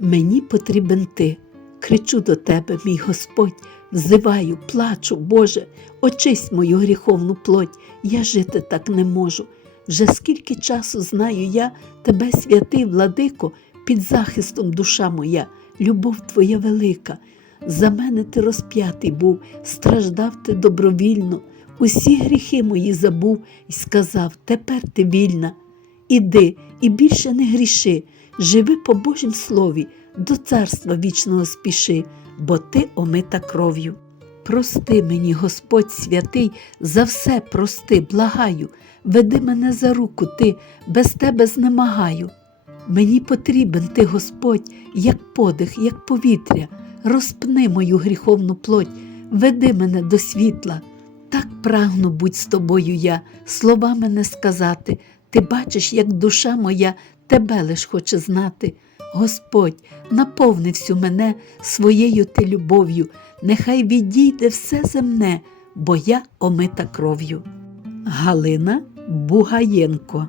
Мені потрібен ти. Кричу до тебе, мій Господь, взиваю, плачу, Боже, очисть мою гріховну плоть, я жити так не можу. Вже скільки часу знаю я тебе, святий владико, під захистом душа моя, любов твоя велика. За мене ти розп'ятий був, страждав ти добровільно, усі гріхи мої забув і сказав: тепер ти вільна. Іди і більше не гріши, живи по Божім слові, до царства вічного спіши, бо ти омита кров'ю. Прости мені, Господь святий, за все прости, благаю, веди мене за руку ти, без тебе знемагаю. Мені потрібен ти, Господь, як подих, як повітря, розпни мою гріховну плоть, веди мене до світла. Так прагну будь з тобою я, словами не сказати. Ти бачиш, як душа моя тебе лиш хоче знати. Господь, наповни всю мене своєю ти любов'ю, нехай відійде все земне, бо я омита кров'ю. Галина Бугаєнко